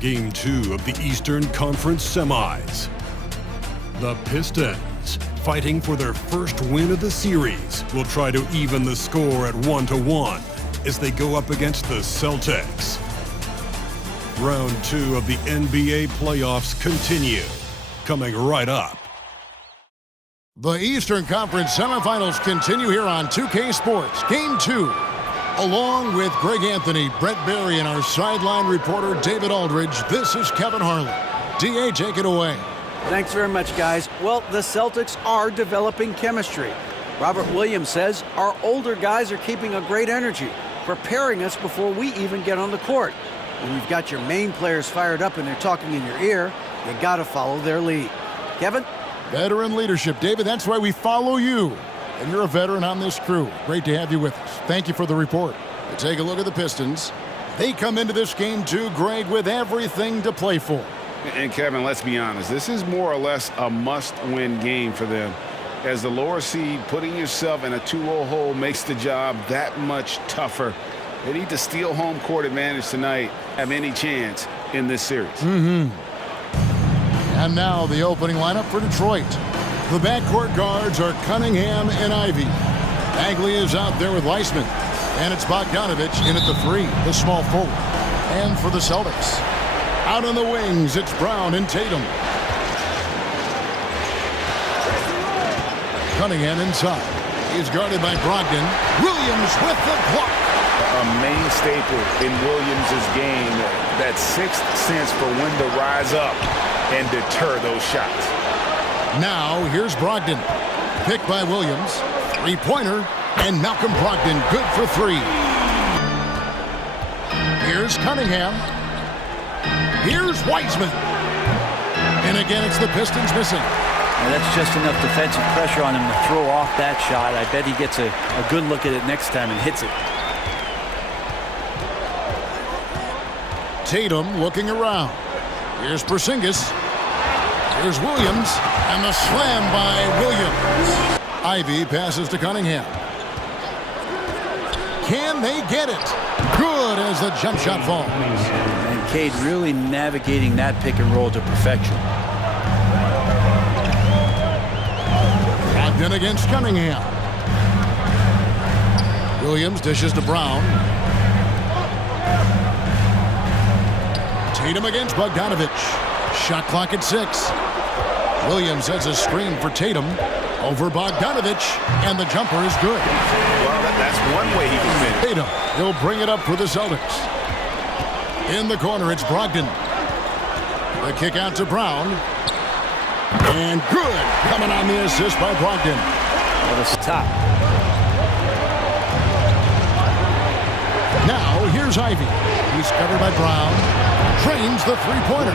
Game 2 of the Eastern Conference Semis. The Pistons, fighting for their first win of the series, will try to even the score at 1-1 as they go up against the Celtics. Round 2 of the NBA playoffs continue, coming right up. The Eastern Conference Semifinals continue here on 2K Sports. Game 2. Along with Greg Anthony, Brett Barry, and our sideline reporter, David Aldridge, this is Kevin Harlan. D.A., take it away. Thanks very much, guys. Well, the Celtics are developing chemistry. Robert Williams says our older guys are keeping a great energy, preparing us before we even get on the court. When you've got your main players fired up and they're talking in your ear, you got to follow their lead. Kevin? Veteran leadership, David. That's why we follow you. And you're a veteran on this crew. Great to have you with us. Thank you for the report. To take a look at the Pistons. They come into this game too, Greg, with everything to play for. And Kevin, let's be honest. This is more or less a must-win game for them. As the lower seed, putting yourself in a 2-0 hole makes the job that much tougher. They need to steal home court advantage tonight, have any chance in this series. And now the opening lineup for Detroit. The backcourt guards are Cunningham and Ivy. Bagley is out there with Weissman. And it's Bogdanovich in at the 3, the small forward. And for the Celtics, out on the wings, it's Brown and Tatum. Cunningham inside. He's guarded by Brogdon. Williams with the block. A main staple in Williams' game, that sixth sense for when to rise up and deter those shots. Now, here's Brogdon. Picked by Williams. Three-pointer. And Malcolm Brogdon good for 3. Here's Cunningham. Here's Weissman. And again, it's the Pistons missing. Now that's just enough defensive pressure on him to throw off that shot. I bet he gets a good look at it next time and hits it. Tatum looking around. Here's Porzingis. Here's Williams. And the slam by Williams. Ivy passes to Cunningham. Can they get it? Good as the jump shot falls. And Cade really navigating that pick and roll to perfection. Brogdon against Cunningham. Williams dishes to Brown. Tatum against Bogdanovich. Shot clock at 6. Williams has a screen for Tatum over Bogdanovich, and the jumper is good. Well, that's one way he can finish. Tatum, he'll bring it up for the Celtics. In the corner, it's Brogdon. The kick out to Brown. And good, coming on the assist by Brogdon. What a stop. Now, here's Ivy. He's covered by Brown. Trains the three-pointer.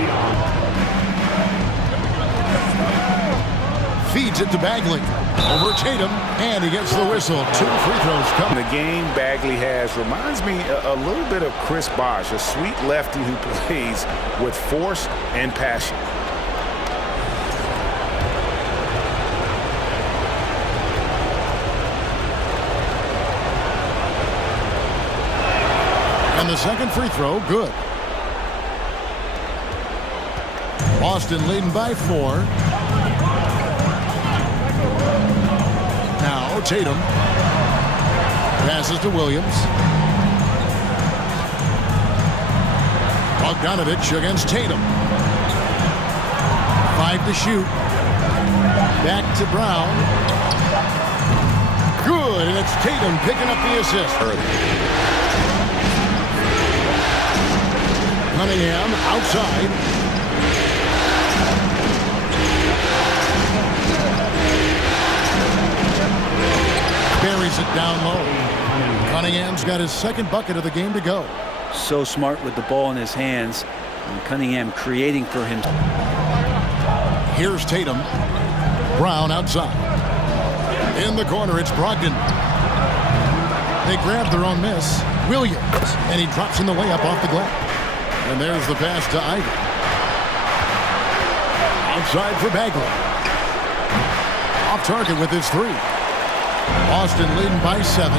Feeds it to Bagley. Over Tatum, and he gets the whistle. 2 free throws coming. The game Bagley has reminds me a little bit of Chris Bosh, a sweet lefty who plays with force and passion. And the second free throw, good. Boston leading by 4. Now Tatum passes to Williams. Bogdanovich against Tatum. 5 to shoot. Back to Brown. Good, and it's Tatum picking up the assist. Cunningham outside. Buries it down low. Cunningham's got his second bucket of the game to go. So smart with the ball in his hands. And Cunningham creating for him. Here's Tatum. Brown outside. In the corner, it's Brogdon. They grab their own miss. Williams. And he drops in the layup off the glass. And there's the pass to Ivy. Outside for Bagley. Off target with his 3. Boston leading by 7.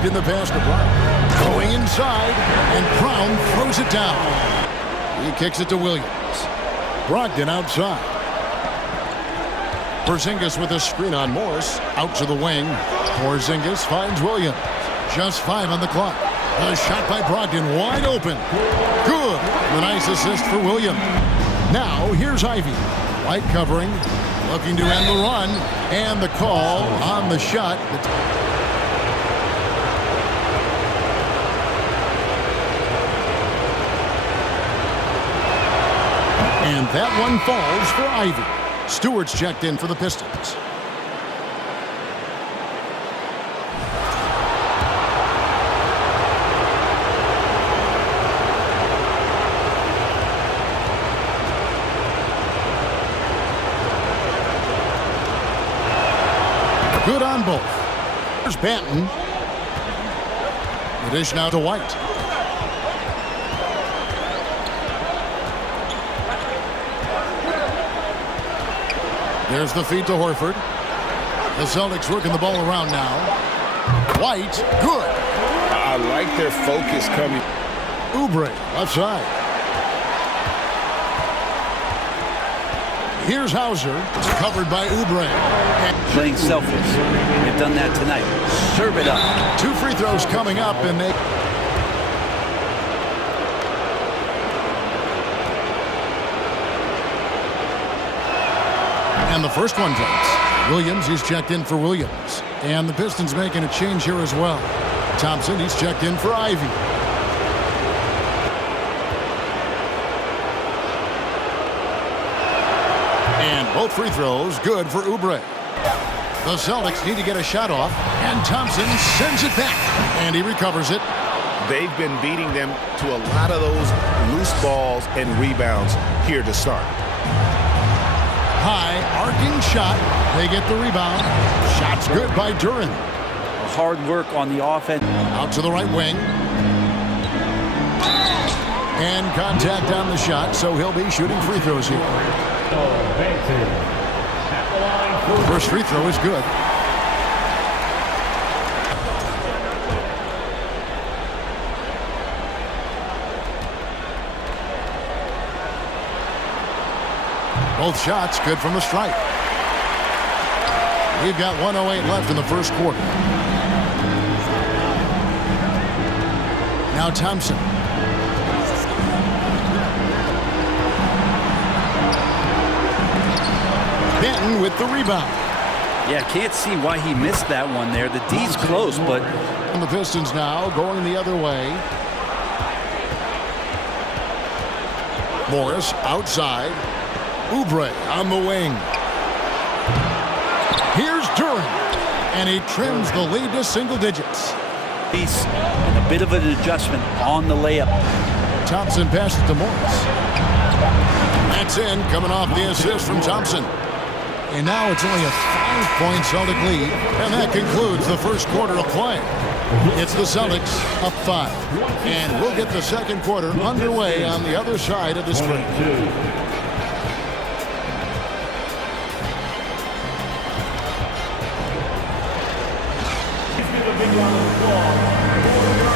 Tipped in the pass to Brown. Going inside, and Brown throws it down. He kicks it to Williams. Brogdon outside. Porzingis with a screen on Morris. Out to the wing. Porzingis finds Williams. Just 5 on the clock. A shot by Brogdon, wide open. Good. A nice assist for Williams. Now, here's Ivy. White covering. Looking to end the run. And the call on the shot. And that one falls for Ivy. Stewart's checked in for the Pistons. Good on both. Here's Banton. The dish now to White. There's the feed to Horford. The Celtics working the ball around now. White, good. I like their focus coming. Oubre, left side. Here's Hauser. It's covered by Oubre. Playing selfless. They've done that tonight. Serve it up. 2 free throws coming up, and they... And the first one drops. Williams, he's checked in for Williams. And the Pistons making a change here as well. Thompson, he's checked in for Ivy. And both free throws good for Oubre. The Celtics need to get a shot off. And Thompson sends it back. And he recovers it. They've been beating them to a lot of those loose balls and rebounds here to start. High, arcing shot. They get the rebound. Shot's good by Duran. Hard work on the offense. Out to the right wing. And contact on the shot, so he'll be shooting free throws here. First free throw is good. Both shots good from the stripe. We've got 1:08 left in the first quarter. Now Thompson. Benton with the rebound. Yeah, can't see why he missed that one there. The D's close, but... And the Pistons now going the other way. Morris outside. Oubre on the wing. Here's Duran. And he trims the lead to single digits. He's a bit of an adjustment on the layup. Thompson passes to Morris. That's in, coming off the assist from Thompson. And now it's only a 5-point Celtic lead. And that concludes the first quarter of play. It's the Celtics up 5. And we'll get the second quarter underway on the other side of the screen.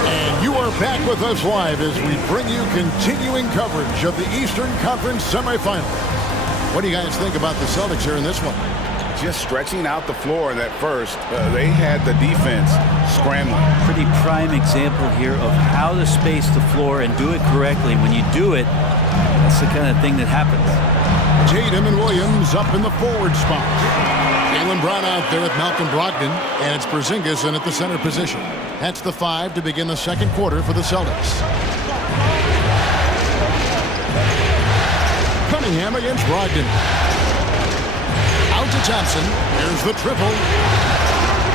And you are back with us live as we bring you continuing coverage of the Eastern Conference semifinals. What do you guys think about the Celtics here in this one? Just stretching out the floor in that first. They had the defense scrambling. Pretty prime example here of how to space the floor and do it correctly. When you do it, that's the kind of thing that happens. Tatum and Williams up in the forward spot. Jaylen Brown out there with Malcolm Brogdon, and it's Porzingis in at the center position. That's the 5 to begin the second quarter for the Celtics. Cunningham against Brogdon. Out to Thompson. Here's the triple.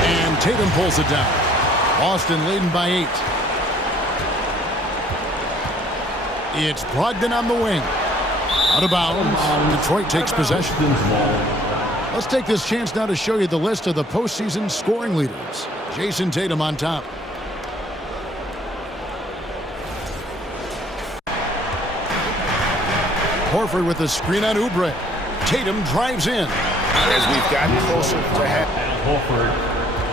And Tatum pulls it down. Boston leading by 8. It's Brogdon on the wing. Out of bounds. Detroit takes possession. Let's take this chance now to show you the list of the postseason scoring leaders. Jason Tatum on top. Horford with the screen on Oubre. Tatum drives in. As we've gotten closer to half. Horford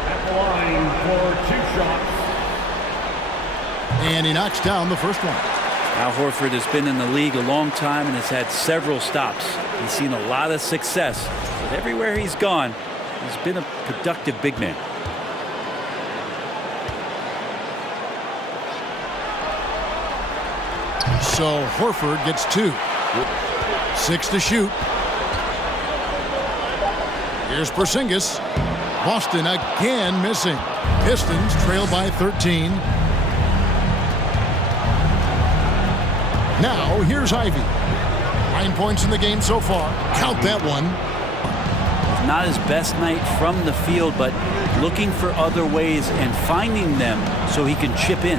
at the line for 2 shots. And he knocks down the first one. Al Horford has been in the league a long time and has had several stops. He's seen a lot of success, but everywhere he's gone, he's been a productive big man. So Horford gets 2. 6 to shoot. Here's Porzingis. Boston again missing. Pistons trail by 13. Now here's Ivy. 9 points in the game so far. Count that one. Not his best night from the field, but looking for other ways and finding them so he can chip in.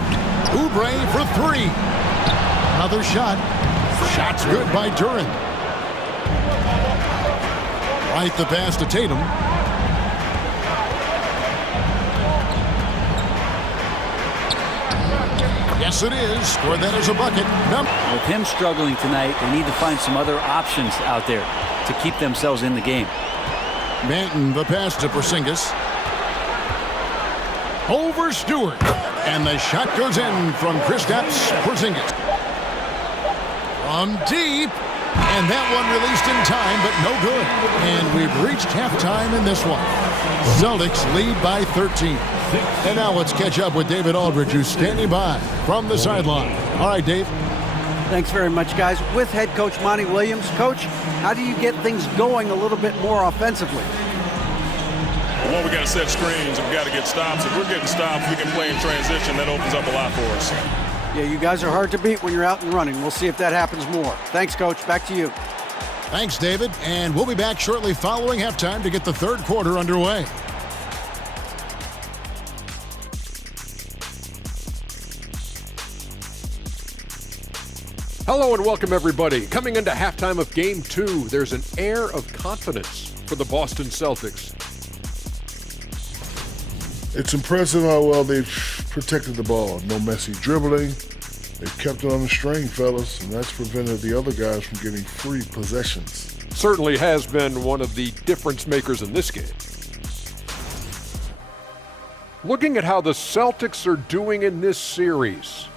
Oubre for 3. Another shot. Shot's good by Duran. Right the pass to Tatum. Yes, it is. Scored that as a bucket. With him struggling tonight, they need to find some other options out there to keep themselves in the game. Manton, the pass to Porzingis. Over Stewart. And the shot goes in from Kristaps Porzingis. From deep. And that one released in time, but no good. And we've reached halftime in this one. Celtics lead by 13. And now let's catch up with David Aldridge, who's standing by from the sideline. All right, Dave. Thanks very much, guys. With head coach Monty Williams. Coach, how do you get things going a little bit more offensively? Well, we got to set screens and we got to get stops. If we're getting stops, we can play in transition. That opens up a lot for us. Yeah, you guys are hard to beat when you're out and running. We'll see if that happens more. Thanks, Coach. Back to you. Thanks, David. And we'll be back shortly following halftime to get the third quarter underway. Hello and welcome, everybody. Coming into halftime of Game 2, there's an air of confidence for the Boston Celtics. It's impressive how well they've protected the ball. No messy dribbling. They've kept it on the string, fellas, and that's prevented the other guys from getting free possessions. Certainly has been one of the difference makers in this game. Looking at how the Celtics are doing in this series,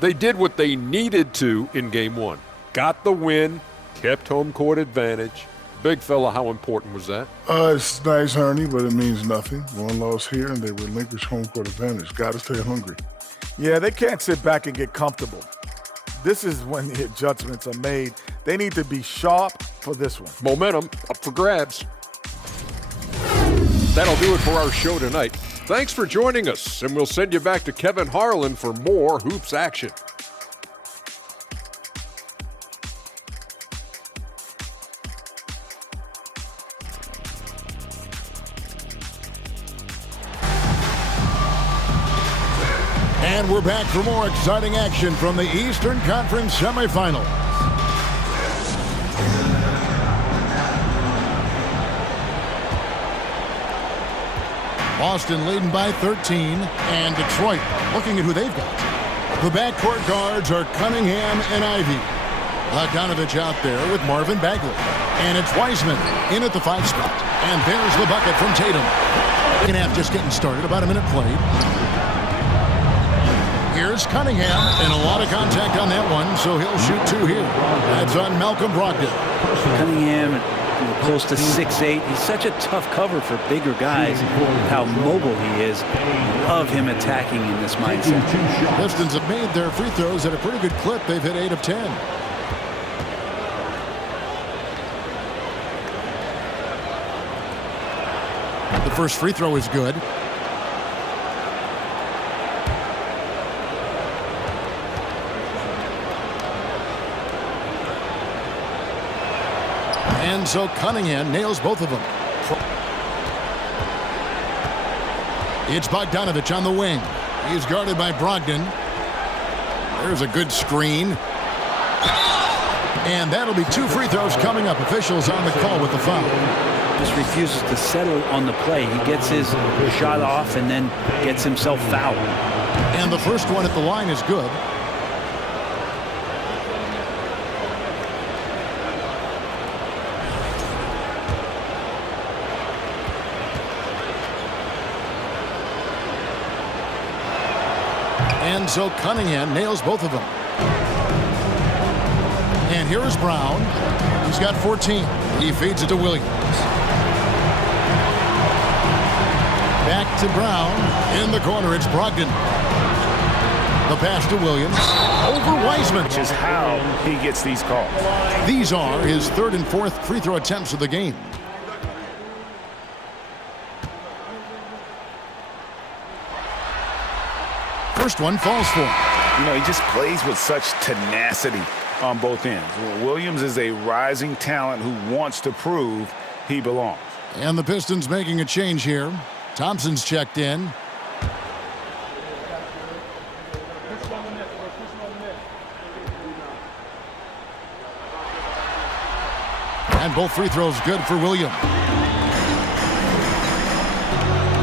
they did what they needed to in Game 1. Got the win, kept home court advantage. Big fella, how important was that? It's nice, Ernie, but it means nothing. One loss here, and they relinquish home court advantage. Got to stay hungry. Yeah, they can't sit back and get comfortable. This is when the adjustments are made. They need to be sharp for this one. Momentum up for grabs. That'll do it for our show tonight. Thanks for joining us, and we'll send you back to Kevin Harlan for more Hoops action. And we're back for more exciting action from the Eastern Conference semifinals. Boston leading by 13, and Detroit looking at who they've got. The backcourt guards are Cunningham and Ivy. Bogdanovich out there with Marvin Bagley. And it's Wiseman in at the 5 spot. And there's the bucket from Tatum. Second half just getting started, about a minute played. Here's Cunningham, and a lot of contact on that one, so he'll shoot 2 here. That's on Malcolm Brogdon. Cunningham, close to 6'8". He's such a tough cover for bigger guys. How mobile he is. Love him attacking in this mindset. Pistons have made their free throws at a pretty good clip. They've hit 8 of 10. The first free throw is good. And so Cunningham nails both of them. It's Bogdanovich on the wing. He's guarded by Brogdon. There's a good screen. And that'll be 2 free throws coming up. Officials on the call with the foul. Just refuses to settle on the play. He gets his shot off and then gets himself fouled. And the first one at the line is good. And so Cunningham nails both of them. And here is Brown. He's got 14. He feeds it to Williams. Back to Brown. In the corner, it's Brogdon. The pass to Williams. Over Wiseman. Which is how he gets these calls. These are his third and fourth free throw attempts of the game. First one falls for him. You know, he just plays with such tenacity on both ends. Williams is a rising talent who wants to prove he belongs. And the Pistons making a change here. Thompson's checked in. And both free throws good for Williams.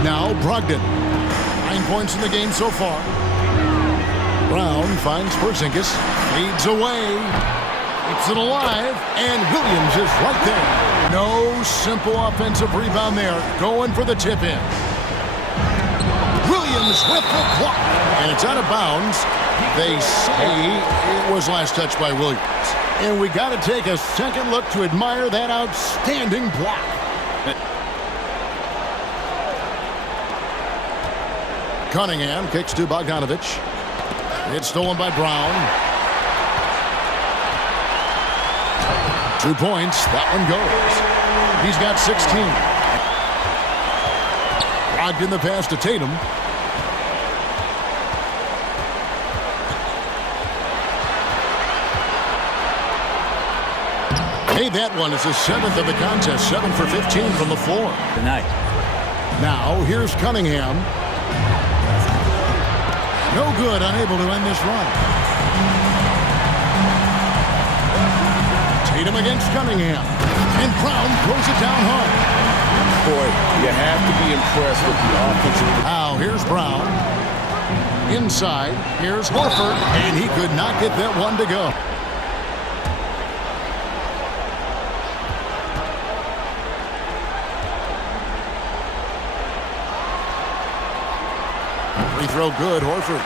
Now Brogdon. 9 points in the game so far. Brown finds Porzingis. Fades away. Keeps it alive. And Williams is right there. No simple offensive rebound there. Going for the tip in. Williams with the block. And it's out of bounds. They say it was last touched by Williams. And we got to take a second look to admire that outstanding block. Cunningham kicks to Bogdanovich. It's stolen by Brown. 2 points. That one goes. He's got 16. Logged in the pass to Tatum. Hey, that one is the 7th of the contest. 7 for 15 from the floor. Tonight. Now, here's Cunningham. No good, unable to end this run. Tatum against Cunningham. And Brown throws it down hard. Boy, you have to be impressed with the offensive. Now, here's Brown. Inside, here's Horford. And he could not get that one to go. Free throw good, Horford.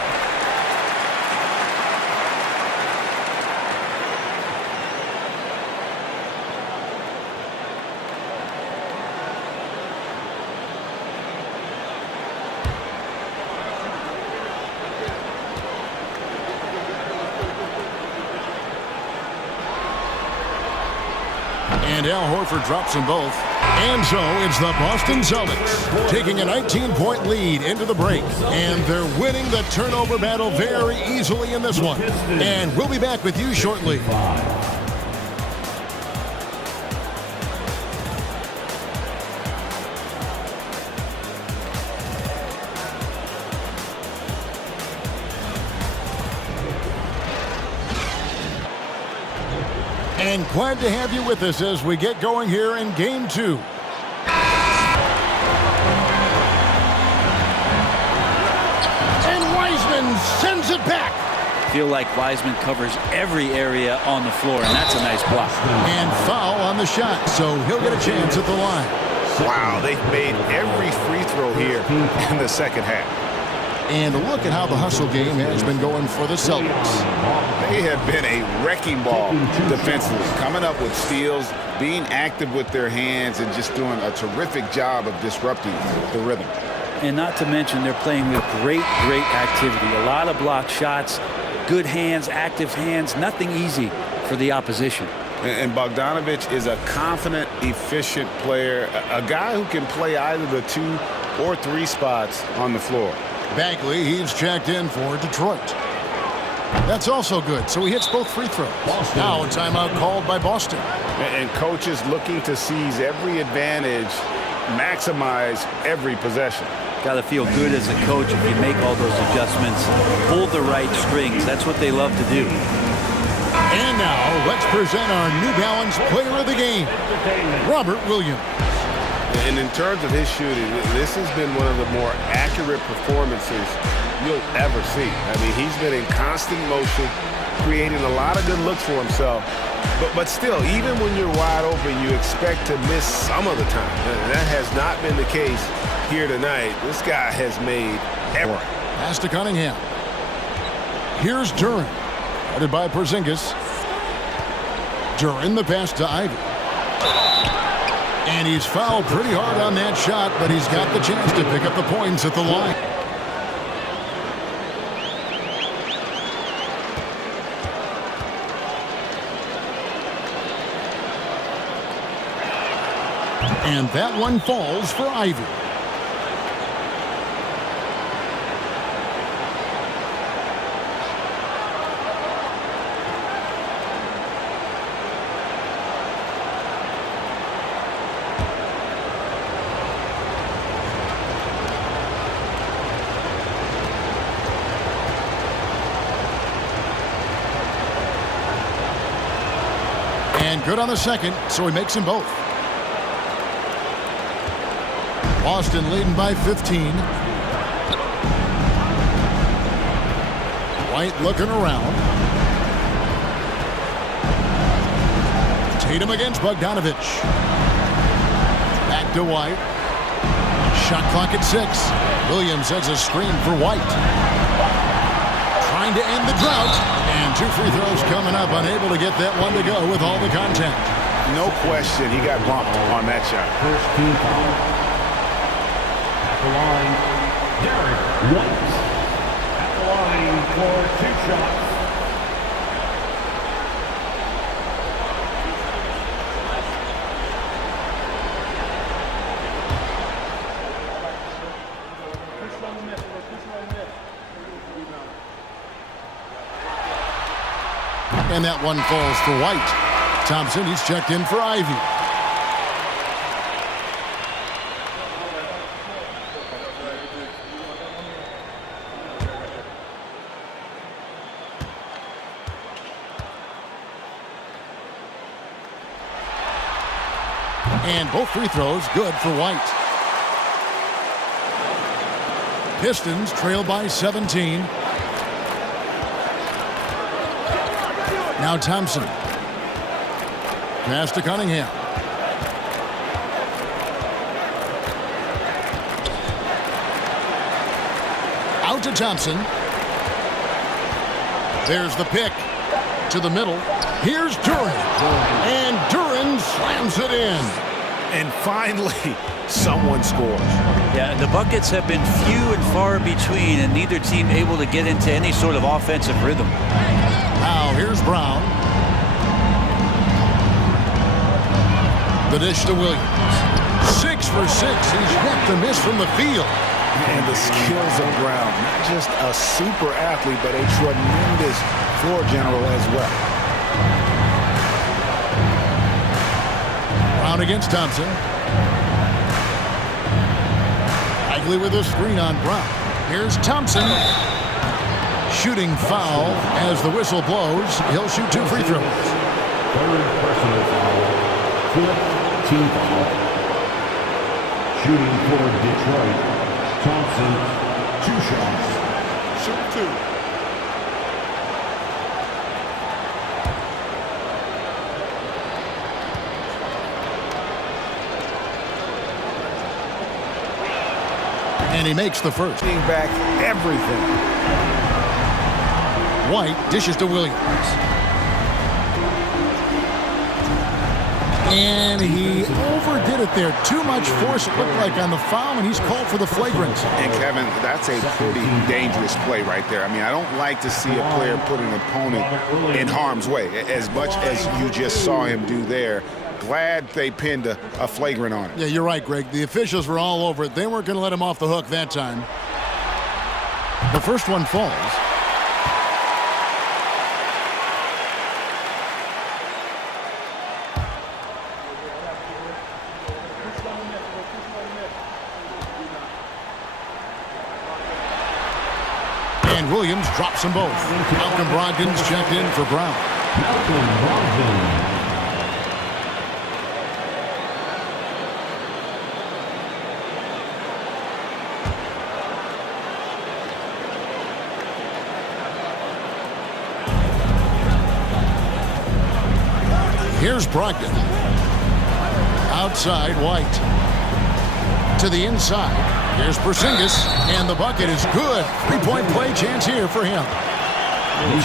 And Al Horford drops them both. And so it's the Boston Celtics taking a 19-point lead into the break. And they're winning the turnover battle very easily in this one. And we'll be back with you shortly. And glad to have you with us as we get going here in Game 2. And Wiseman sends it back. Feel like Wiseman covers every area on the floor, and that's a nice block. And foul on the shot, so he'll get a chance at the line. Wow, they've made every free throw here in the second half. And look at how the hustle game has been going for the Celtics. They have been a wrecking ball defensively, coming up with steals, being active with their hands, and just doing a terrific job of disrupting the rhythm. And not to mention, they're playing with great activity. A lot of block shots, good hands, active hands, nothing easy for the opposition. And Bogdanovich is a confident, efficient player, a guy who can play either the 2 or 3 spots on the floor. Bagley, he's checked in for Detroit. That's also good, so he hits both free throws. Now a timeout called by Boston. And coaches looking to seize every advantage, maximize every possession. Got to feel good as a coach if you make all those adjustments, hold the right strings. That's what they love to do. And now let's present our New Balance player of the game, Robert Williams. And in terms of his shooting, this has been one of the more accurate performances you'll ever see. I mean, he's been in constant motion, creating a lot of good looks for himself. But still, even when you're wide open, you expect to miss some of the time. And that has not been the case here tonight. This guy has made everything. Pass to Cunningham. Here's Duran, headed by Porzingis. Duran, the pass to Ivy. And he's fouled pretty hard on that shot, but he's got the chance to pick up the points at the line. And that one falls for Ivy. And good on the second, so he makes them both. Boston leading by 15. White looking around. Tatum against Bogdanovich. Back to White. Shot clock at 6. Williams has a screen for White. Trying to end the drought. And 2 free throws coming up. Unable to get that one to go with all the contact. No question, he got bumped on that shot. First team foul. At the line, Derek White. At the line for 2 shots. And that one falls for White. Thompson, he's checked in for Ivy. And both free throws good for White. Pistons trail by 17. Now Thompson. Pass to Cunningham. Out to Thompson. There's the pick. To the middle. Here's Duran. And Duran slams it in. And finally, someone scores. Yeah, the buckets have been few and far between, and neither team able to get into any sort of offensive rhythm. Now here's Brown. The dish to Williams. 6 for 6. He's yet to miss from the field. And the skills of Brown. Not just a super athlete, but a tremendous floor general as well. Brown against Thompson. Ivy with a screen on Brown. Here's Thompson. Shooting foul as the whistle blows. He'll shoot 2 free throws. Third personal foul. 4th team foul. Shooting for Detroit. Thompson, 2 shots. Shoot 2. And he makes the first. Getting back everything. White dishes to Williams. And he overdid it there. Too much force, it looked like, on the foul, and he's called for the flagrant. And, Kevin, that's a pretty dangerous play right there. I mean, I don't like to see a player put an opponent in harm's way, as much as you just saw him do there. Glad they pinned a flagrant on him. Yeah, you're right, Greg. The officials were all over it. They weren't going to let him off the hook that time. The first one falls. And Williams drops them both. Malcolm Brogdon's checked in for Brown. Malcolm Brogdon. Here's Brogdon. Outside, White. To the inside. Here's Porzingis. And the bucket is good. 3-point play chance here for him.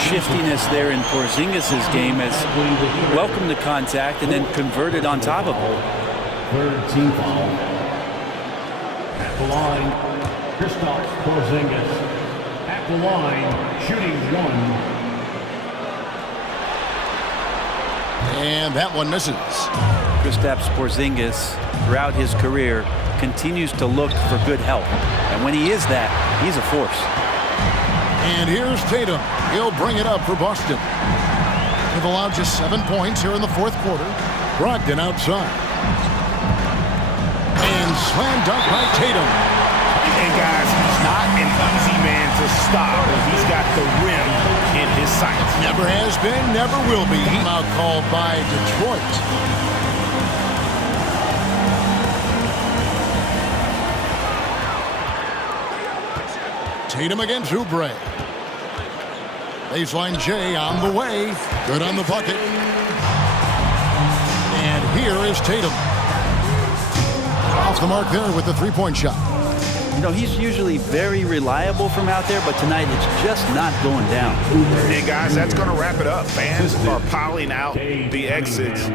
Shiftiness there in Porzingis' game as he welcomed the contact and then converted on top of it. Third team foul. At the line, Kristaps Porzingis. At the line, shooting one. And that one misses. Kristaps Porzingis, throughout his career, continues to look for good help. And when he is that, he's a force. And here's Tatum. He'll bring it up for Boston. They've allowed just 7 points here in the fourth quarter. Brogdon outside. And slam dunk by Tatum. And guys, he's not an easy man to stop. He's got the rim in his sights. Never has been, never will be. Now called by Detroit. Tatum against Oubre. Baseline J on the way. Good on the bucket. And here is Tatum. Off the mark there with the three-point shot. You know, he's usually very reliable from out there, but tonight it's just not going down. And guys, that's going to wrap it up. Fans are piling out the exits.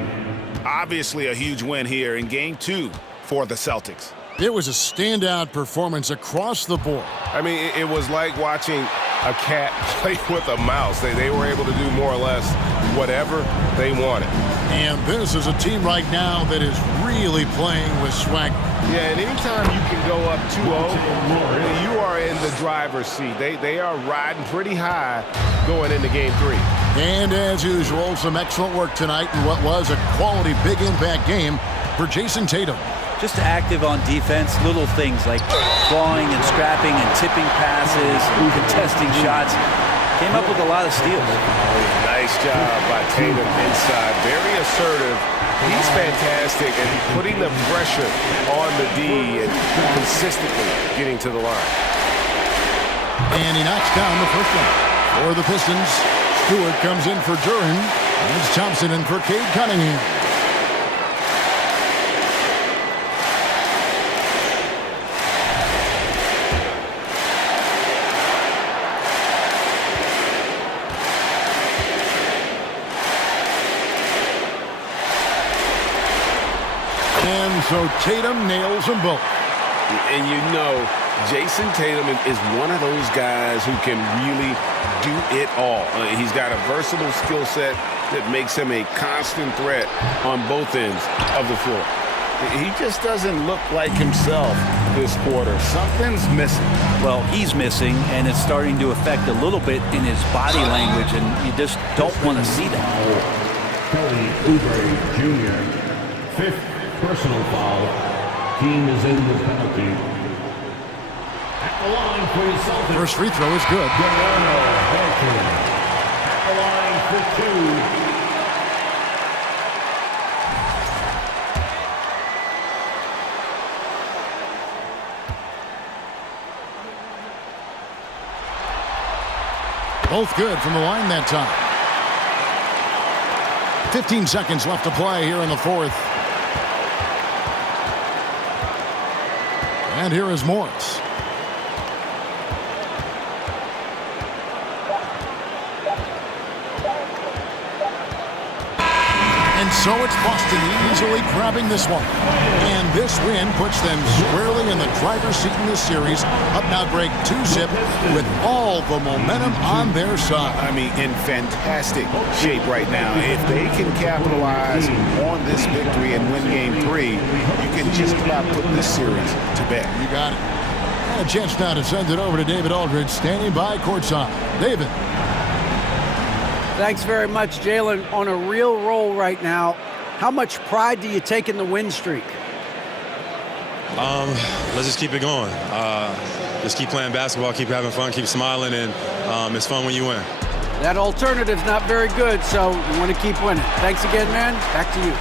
Obviously a huge win here in Game 2 for the Celtics. It was a standout performance across the board. I mean, it was like watching a cat play with a mouse. They were able to do more or less whatever they wanted. And this is a team right now that is really playing with swag. Yeah, and anytime you can go up 2-0, you are in the driver's seat. They are riding pretty high going into Game 3. And as usual, some excellent work tonight in what was a quality big impact game for Jason Tatum. Just active on defense, little things like clawing and scrapping and tipping passes, contesting shots. Came up with a lot of steals. Nice job by Tatum inside. Very assertive. He's fantastic at putting the pressure on the D and consistently getting to the line. And he knocks down the first one. For the Pistons, Stewart comes in for Duren. It's Thompson in for Cade Cunningham. And so Tatum nails them both. And you know, Jason Tatum is one of those guys who can really do it all. He's got a versatile skill set that makes him a constant threat on both ends of the floor. He just doesn't look like himself this quarter. Something's missing. Well, he's missing, and it's starting to affect a little bit in his body language, and you just don't want to see that. Kelly Oubre Jr., fifth personal foul. Team is in the penalty. At the line for the Celtics. First free throw is good. At the line for two. Both good from the line that time. 15 seconds left to play here in the fourth. And here is Morris. And so it's Boston easily grabbing this one. And this win puts them squarely in the driver's seat in this series. Up now break 2-zip with all the momentum on their side. I mean, in fantastic shape right now. If they can capitalize on this victory and win Game 3, you can just about put this series to bed. You got it. And a chance now to send it over to David Aldridge, standing by courtside. David. Thanks very much, Jalen. On a real roll right now. How much pride do you take in the win streak? Let's just keep it going. Just keep playing basketball, keep having fun, keep smiling, and it's fun when you win. That alternative's not very good, so you want to keep winning. Thanks again, man. Back to you.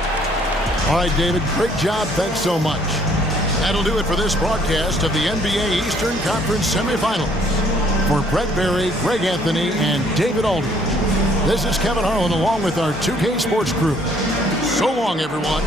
All right, David, great job. Thanks so much. That'll do it for this broadcast of the NBA Eastern Conference Semifinals. For Brett Berry, Greg Anthony, and David Aldridge, this is Kevin Harlan along with our 2K Sports crew. So long, everyone.